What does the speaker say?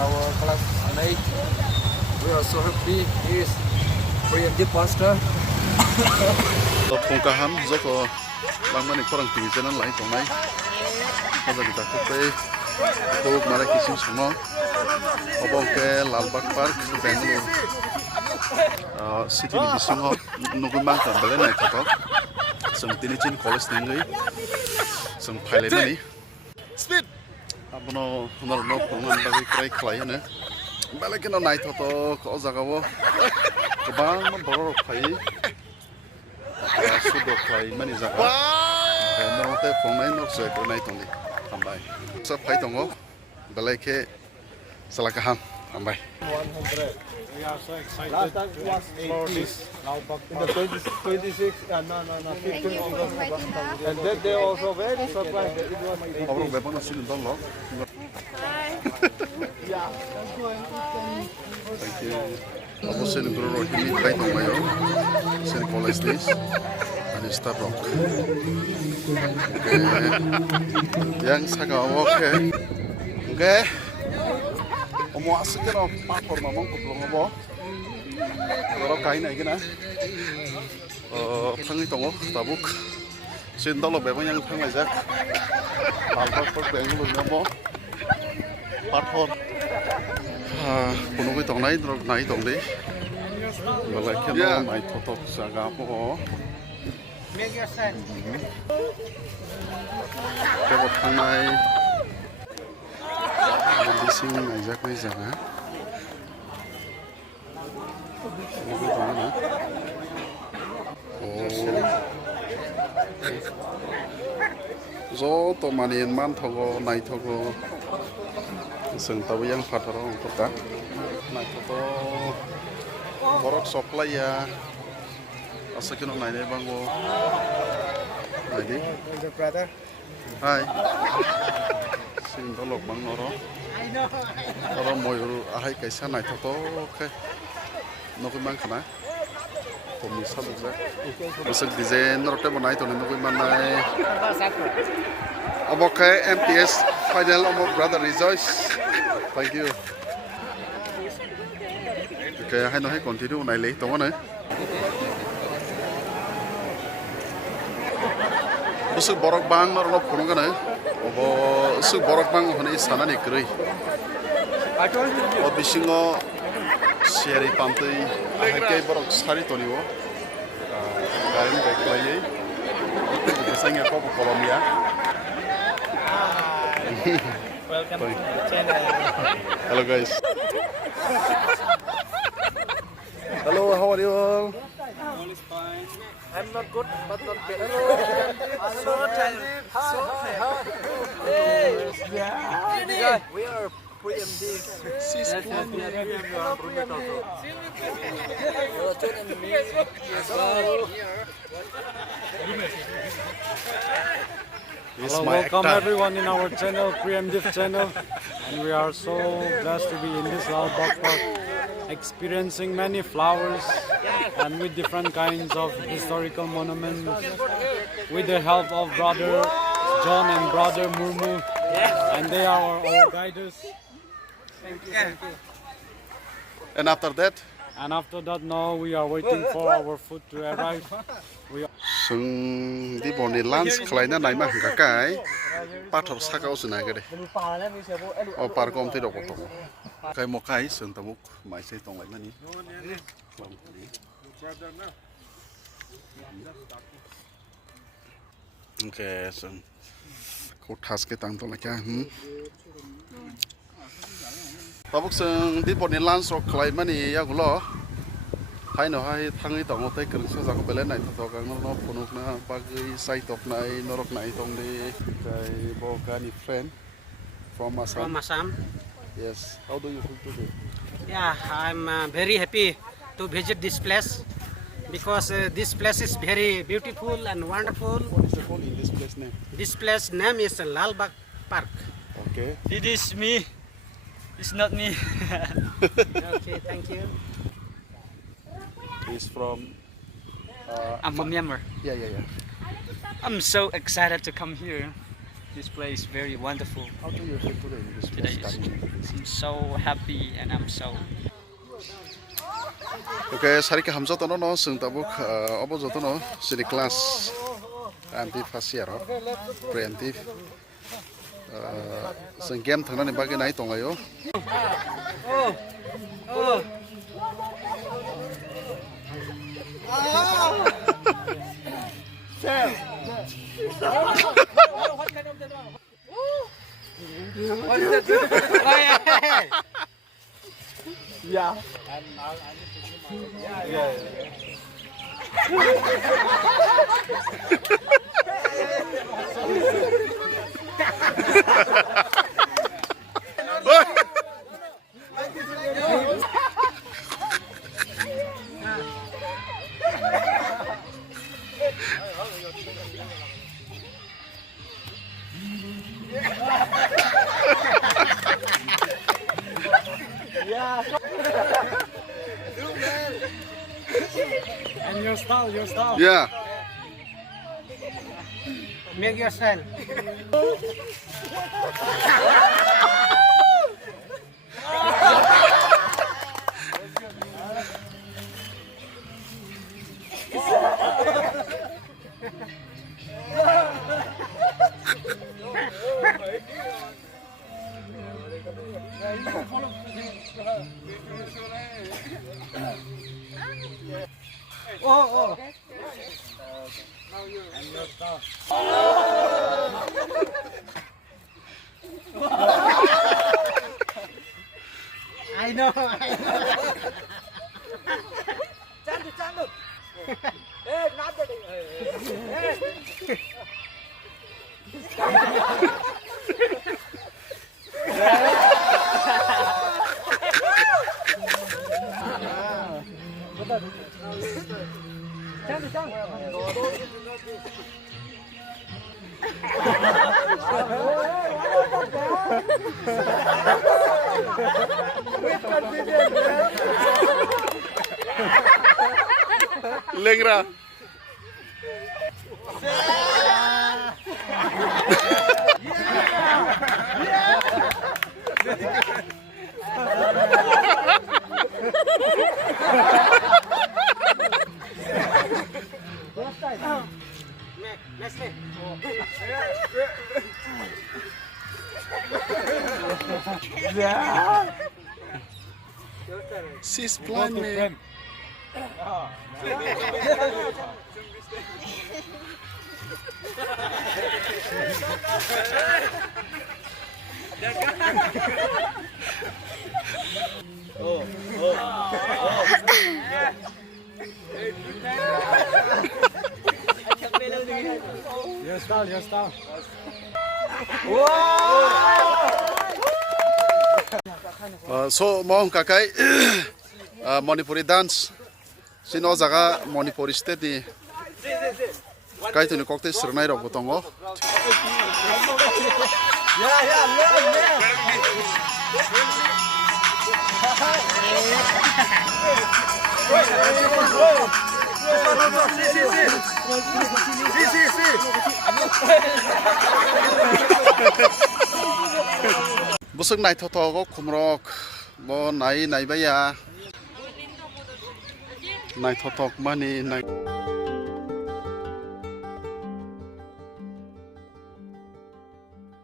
our classmate. We are so happy. He is preemptive pastor. Thongkahan joko Langmani khorang tingjanan lai tongnai. Kaza kita kupai khok mara kising sumo. Obong ke Lalbagh Park Bengalore City ni bisingo nukun bang kan balen nai thotok. Sang tinichin college ningui. Sang pilot ni. Speed. Abono honor no pongan bagi krai klai ne. Balakin nai thotok o jagawo. Kebang borok khai. Sudah klai mani jaga. Nong te pongnai nok joi ko nai tongli. Tambai. Sa phai tongo. Balake salakahan. Tambai. 100. We are so excited. Last time it was for 80. this Lalbagh In the 26, no, 15. And then they also very surprised that it was 80. Orang beban nasi nonton lo. Thank you. Aku sen guru ini kai tong mayo. Sen college days. Ani start rock. Okay. Yang saga okay. Okay. Omo asike no passport mamong kublong obo. Oro kai nai kena. Thangi tongo tabuk. Sen dolo beban yang thang ajak. Lalbagh Park Bengalore namo. Passport. Kuno kui tong nai drog nai tong dei. Balai kena nai thotok saga po. Kebo thang nai. Bising ajak nai jaga. Kuno kui tong nai. Zo to manin man thogo nai thogo. Seng tahu yang fatharo kota. Nai thoto borok supply ya. Asakino nai ne bango. Nai The brother. Hai. Sing dolok bang noro. Noro moyur ahai kaisa nai thoto ke. Nokui bang kana. Tomi saluk ja. Besok design rote banai to nokui manai. Abokai MTS final of brother rejoice. Thank you. Okay, hai nói continue này lấy tông này. Usu borok bang nó lop kurung kan? Obo usu borok bang hone sana ni kiri. Ob bisingo seri pantai. Hai borok sari toni wo. Kain baik lagi. Itu biasanya kau Colombia. Welcome to the channel. Hello guys. Hello, how are you all? All is fine. I'm not good, but not bad. Hello. So tired. So tired. Yeah. We are preemptive. Hello, welcome everyone in our channel, Preemptive channel, and we are so blessed to be in this Lalbagh Park, experiencing many flowers and with different kinds of historical monuments, with the help of brother John and brother Murmu, and they are our guides. Thank you, thank you. And after that? And after that, now we are waiting for our food to arrive. Sung di boni lunch kelainnya naik mah kakai, pathor sakau sunai gede. Oh parkom tidak potong. Kai mau kai sung tamuk mai sei tong lai mani. Okay, sung kau tas ke tang tong lagi. Tabuk sung di boni lunch kelai mani ya gulo. Hai no hai thangi tong otai kereng sa jago belen nai tho kang no punuk na bagi sai tok nai norok nai tong de kai bokani friend from Assam. From Assam. Yes. How do you feel today? Yeah, I'm very happy to visit this place because this place is very beautiful and wonderful. What is the call in this place name? This place name is Lalbagh Park. Okay. It is me. It's not me. Okay, thank you. He's from. I'm from Myanmar. Yeah. I'm so excited to come here. This place is very wonderful. How do you feel today in this Today place? I'm so happy and I'm so Okay, hari ke hamzat ono no sung tabuk obo joto no Chini Class anti fasiaro preemptive sung game thangna ni bagi nai tongayo. Yeah. Yeah. And your style. Yeah. Make your style. Oh. I know. Lengra. Sis plan me. Your style. So mohon kakai Manipuri dance sino jaga Manipuri state ni kai tu ni kokte sernai rok botongo busuk nai thoto ko khumrok bo nai baya nai thotok mani nai